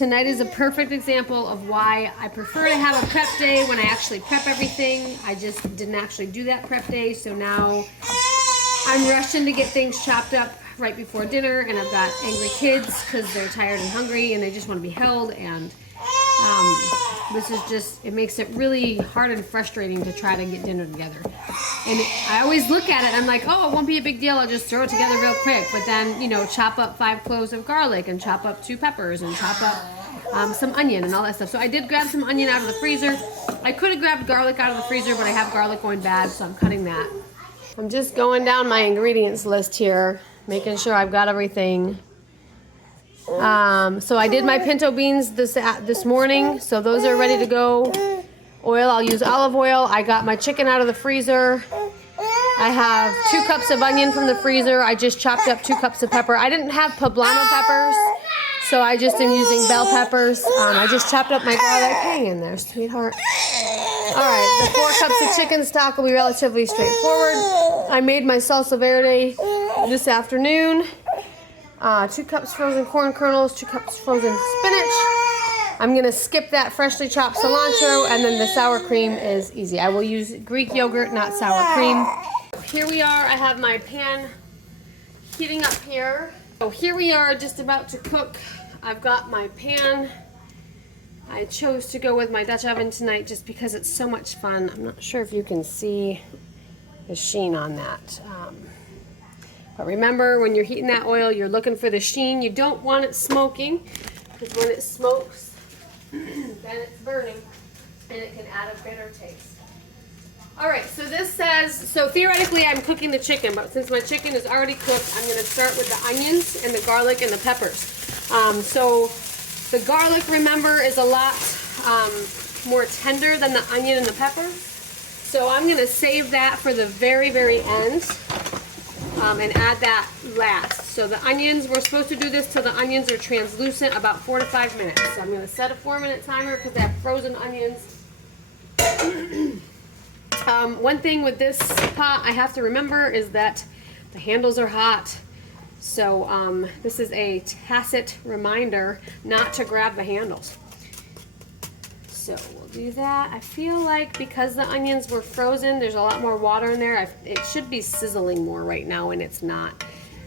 tonight is a perfect example of why I prefer to have a prep day when I actually prep everything. I just didn't actually do that prep day, so now I'm rushing to get things chopped up right before dinner, and I've got angry kids because they're tired and hungry and they just want to be held, and this is just, it makes it really hard and frustrating to try to get dinner together. And I always look at it and I'm like, oh, it won't be a big deal, I'll just throw it together real quick. But then, you know, chop up 5 cloves of garlic and chop up 2 peppers and chop up some onion and all that stuff. So I did grab some onion out of the freezer. I could have grabbed garlic out of the freezer, but I have garlic going bad, so I'm cutting that. I'm just going down my ingredients list here, making sure I've got everything. So I did my pinto beans this morning, so those are ready to go. Oil, I'll use olive oil. I got my chicken out of the freezer. I have 2 cups of onion from the freezer. I just chopped up 2 cups of pepper. I didn't have poblano peppers, so I just am using bell peppers. I just chopped up my garlic. Hang in there, sweetheart. All right, the 4 cups of chicken stock will be relatively straightforward. I made my salsa verde this afternoon. 2 cups frozen corn kernels, 2 cups frozen spinach. I'm gonna skip that freshly chopped cilantro, and then the sour cream is easy. I will use Greek yogurt, not sour cream. Here we are, I have my pan heating up here. So here we are, just about to cook. I've got my pan. I chose to go with my Dutch oven tonight just because it's so much fun. I'm not sure if you can see the sheen on that. But remember, when you're heating that oil, you're looking for the sheen. You don't want it smoking, because when it smokes, then it's burning, and it can add a bitter taste. All right, so this says, so theoretically I'm cooking the chicken, but since my chicken is already cooked, I'm gonna start with the onions and the garlic and the peppers. So the garlic, remember, is a lot more tender than the onion and the pepper. So I'm gonna save that for the very, very end. And add that last. So the onions, we're supposed to do this till the onions are translucent, about 4 to 5 minutes. So I'm going to set a 4-minute timer because I have frozen onions. One thing with this pot I have to remember is that the handles are hot. So this is a tacit reminder not to grab the handles. So we'll do that. I feel like because the onions were frozen, there's a lot more water in there. It should be sizzling more right now, and it's not.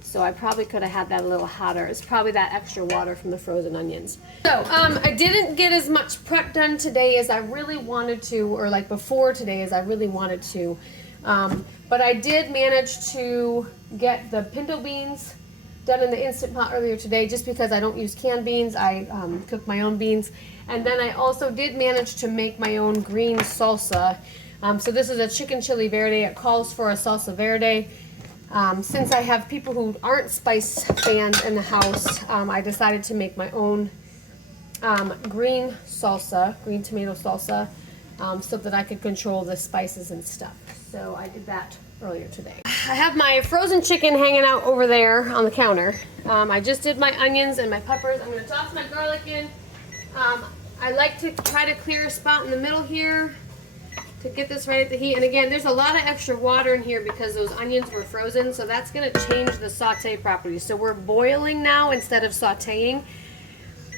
So I probably could have had that a little hotter. It's probably that extra water from the frozen onions. So I didn't get as much prep done today as I really wanted to, or like before today as I really wanted to. But I did manage to get the pinto beans done in the Instant Pot earlier today, just because I don't use canned beans. I cook my own beans. And then I also did manage to make my own green salsa. So this is a chicken chili verde. It calls for a salsa verde. Since I have people who aren't spice fans in the house, I decided to make my own green salsa, green tomato salsa, so that I could control the spices and stuff. So I did that earlier today. I have my frozen chicken hanging out over there on the counter. I just did my onions and my peppers. I'm going to toss my garlic in. I like to try to clear a spot in the middle here to get this right at the heat. And again, there's a lot of extra water in here because those onions were frozen, so that's going to change the saute properties. So we're boiling now instead of sauteing.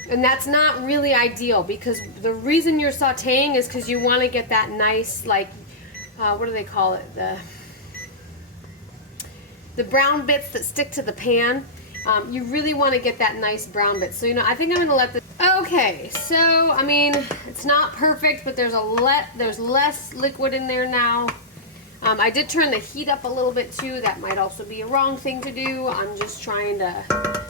And that's not really ideal, because the reason you're sauteing is because you want to get that nice, like, what do they call it? The brown bits that stick to the pan. You really want to get that nice brown bit. So, you know, I think I'm going to let this... Okay, so, I mean, it's not perfect, but there's less liquid in there now. I did turn the heat up a little bit, too. That might also be a wrong thing to do. I'm just trying to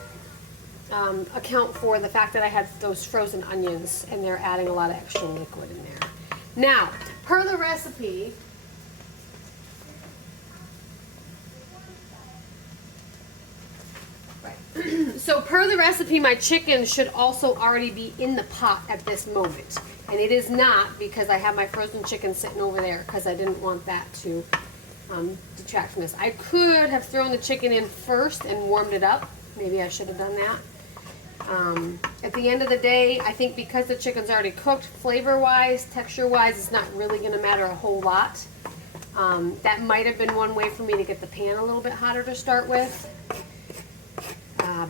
account for the fact that I had those frozen onions, and they're adding a lot of extra liquid in there. Now, per the recipe... So per the recipe, my chicken should also already be in the pot at this moment. And it is not, because I have my frozen chicken sitting over there, because I didn't want that to detract from this. I could have thrown the chicken in first and warmed it up. Maybe I should have done that. At the end of the day, I think because the chicken's already cooked, flavor-wise, texture-wise, it's not really going to matter a whole lot. That might have been one way for me to get the pan a little bit hotter to start with.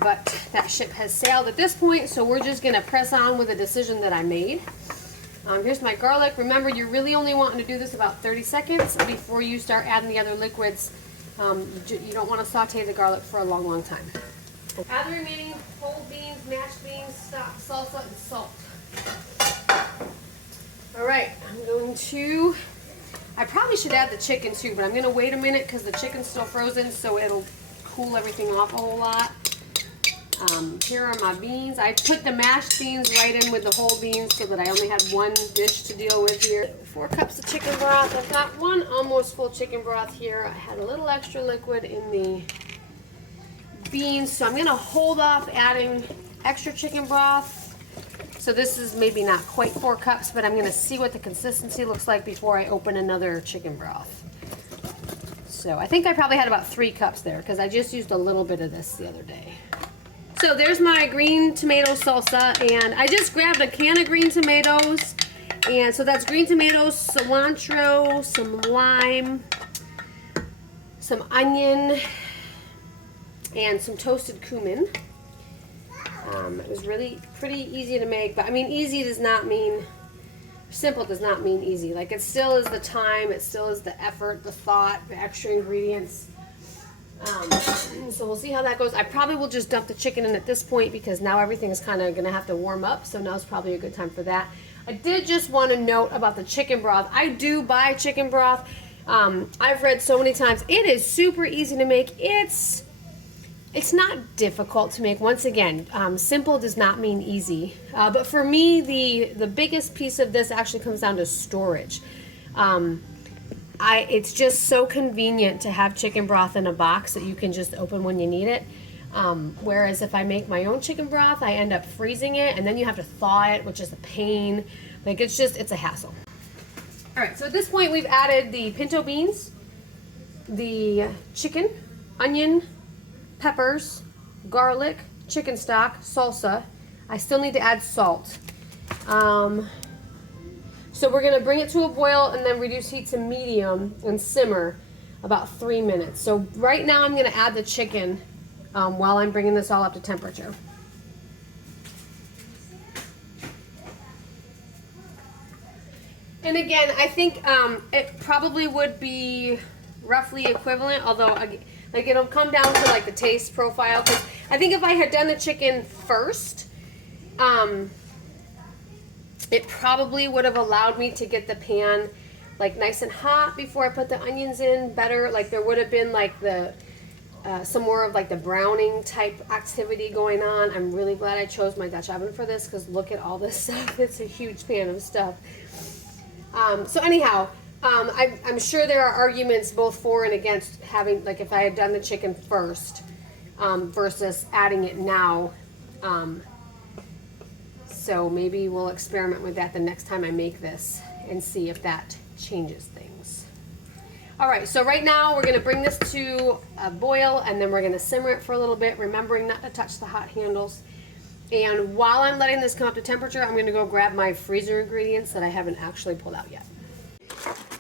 but that ship has sailed at this point, so we're just gonna press on with a decision that I made. Here's my garlic. Remember, you're really only wanting to do this about 30 seconds before you start adding the other liquids. You don't want to saute the garlic for a long, long time. Add the remaining whole beans, mashed beans, stock, salsa, and salt. All right, I probably should add the chicken too, but I'm going to wait a minute because the chicken's still frozen, so it'll cool everything off a whole lot. Here are my beans. I put the mashed beans right in with the whole beans so that I only had one dish to deal with here. 4 cups of chicken broth. I've got one almost full chicken broth here. I had a little extra liquid in the beans, so I'm going to hold off adding extra chicken broth. So this is maybe not quite 4 cups, but I'm going to see what the consistency looks like before I open another chicken broth. So I think I probably had about 3 cups there because I just used a little bit of this the other day. So there's my green tomato salsa, and I just grabbed a can of green tomatoes, and so that's green tomatoes, cilantro, some lime, some onion, and some toasted cumin. It was really pretty easy to make, but I mean easy does not mean, simple does not mean easy. Like it still is the time, it still is the effort, the thought, the extra ingredients. So we'll see how that goes. I probably will just dump the chicken in at this point because now everything is kind of going to have to warm up. So now's probably a good time for that. I did just want to note about the chicken broth. I do buy chicken broth. I've read so many times. It is super easy to make. It's not difficult to make. Once again, simple does not mean easy. But for me, the biggest piece of this actually comes down to storage. It's just so convenient to have chicken broth in a box that you can just open when you need it. Whereas if I make my own chicken broth, I end up freezing it and then you have to thaw it, which is a pain. Like it's a hassle. All right, so at this point we've added the pinto beans, the chicken, onion, peppers, garlic, chicken stock, salsa. I still need to add salt. So we're going to bring it to a boil and then reduce heat to medium and simmer about 3 minutes. So right now I'm going to add the chicken while I'm bringing this all up to temperature. And again, I think it probably would be roughly equivalent, although like it'll come down to like the taste profile. 'Cause I think if I had done the chicken first, it probably would have allowed me to get the pan like nice and hot before I put the onions in better. Like there would have been like the some more of like the browning type activity going on. I'm really glad I chose my Dutch oven for this because look at all this stuff. It's a huge pan of stuff. So anyhow, I'm sure there are arguments both for and against having, like if I had done the chicken first versus adding it now. So maybe we'll experiment with that the next time I make this and see if that changes things. All right, so right now we're gonna bring this to a boil and then we're gonna simmer it for a little bit, remembering not to touch the hot handles. And while I'm letting this come up to temperature, I'm gonna go grab my freezer ingredients that I haven't actually pulled out yet.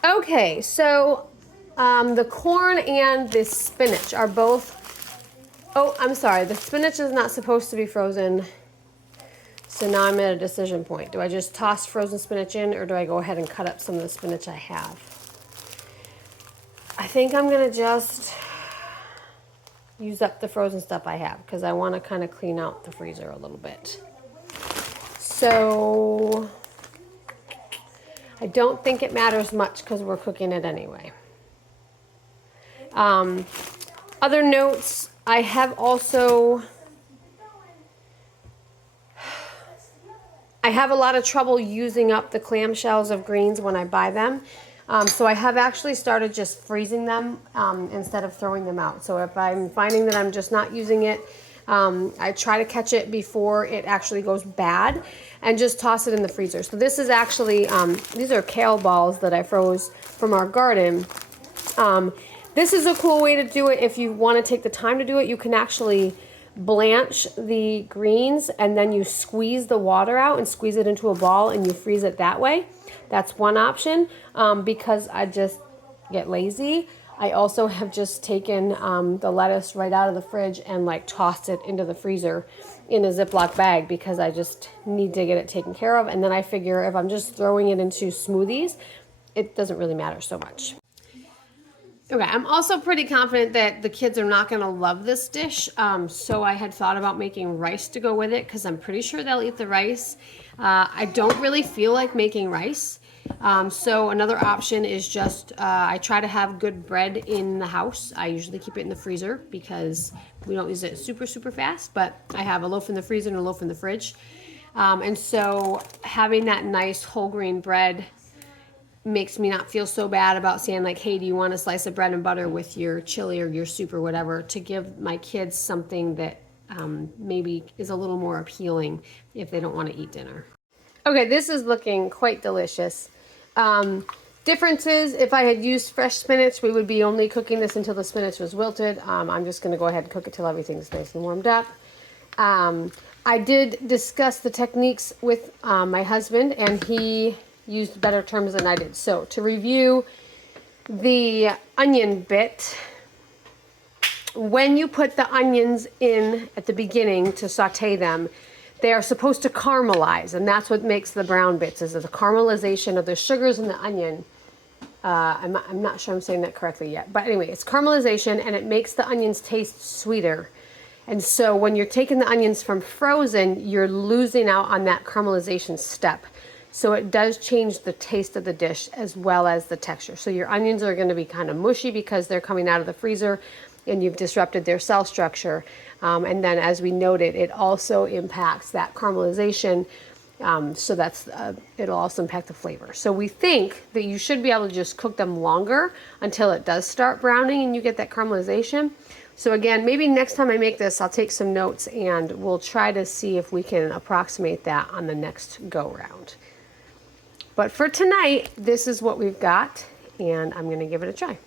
Okay, so the corn and the spinach are both, oh, I'm sorry, the spinach is not supposed to be frozen. So now I'm at a decision point. Do I just toss frozen spinach in or do I go ahead and cut up some of the spinach I have? I think I'm gonna just use up the frozen stuff I have because I want to kind of clean out the freezer a little bit. So I don't think it matters much because we're cooking it anyway. Other notes, I have a lot of trouble using up the clamshells of greens when I buy them. So I have actually started just freezing them instead of throwing them out. So if I'm finding that I'm just not using it, I try to catch it before it actually goes bad and just toss it in the freezer. So this is actually, these are kale balls that I froze from our garden. This is a cool way to do it. If you want to take the time to do it, you can actually blanch the greens and then you squeeze the water out and squeeze it into a ball and you freeze it that way. That's one option because I just get lazy. I also have just taken the lettuce right out of the fridge and like tossed it into the freezer in a Ziploc bag because I just need to get it taken care of. And then I figure if I'm just throwing it into smoothies, it doesn't really matter so much. Okay, I'm also pretty confident that the kids are not going to love this dish. So I had thought about making rice to go with it because I'm pretty sure they'll eat the rice. I don't really feel like making rice. So another option is just I try to have good bread in the house. I usually keep it in the freezer because we don't use it super, super fast. But I have a loaf in the freezer and a loaf in the fridge. And so having that nice whole grain bread makes me not feel so bad about saying like, hey, do you want a slice of bread and butter with your chili or your soup or whatever, to give my kids something that maybe is a little more appealing if they don't want to eat dinner. Okay, this is looking quite delicious. Differences, if I had used fresh spinach, we would be only cooking this until the spinach was wilted. I'm just going to go ahead and cook it till everything's nice and warmed up. I did discuss the techniques with my husband, and he used better terms than I did. So to review the onion bit, when you put the onions in at the beginning to saute them, they are supposed to caramelize, and that's what makes the brown bits, is the caramelization of the sugars in the onion. I'm not sure I'm saying that correctly yet, but anyway, it's caramelization, and it makes the onions taste sweeter. And so when you're taking the onions from frozen, you're losing out on that caramelization step. So it does change the taste of the dish as well as the texture. So your onions are going to be kind of mushy because they're coming out of the freezer and you've disrupted their cell structure. And then as we noted, it also impacts that caramelization. So it'll also impact the flavor. So we think that you should be able to just cook them longer until it does start browning and you get that caramelization. So again, maybe next time I make this, I'll take some notes and we'll try to see if we can approximate that on the next go round. But for tonight, this is what we've got, and I'm going to give it a try.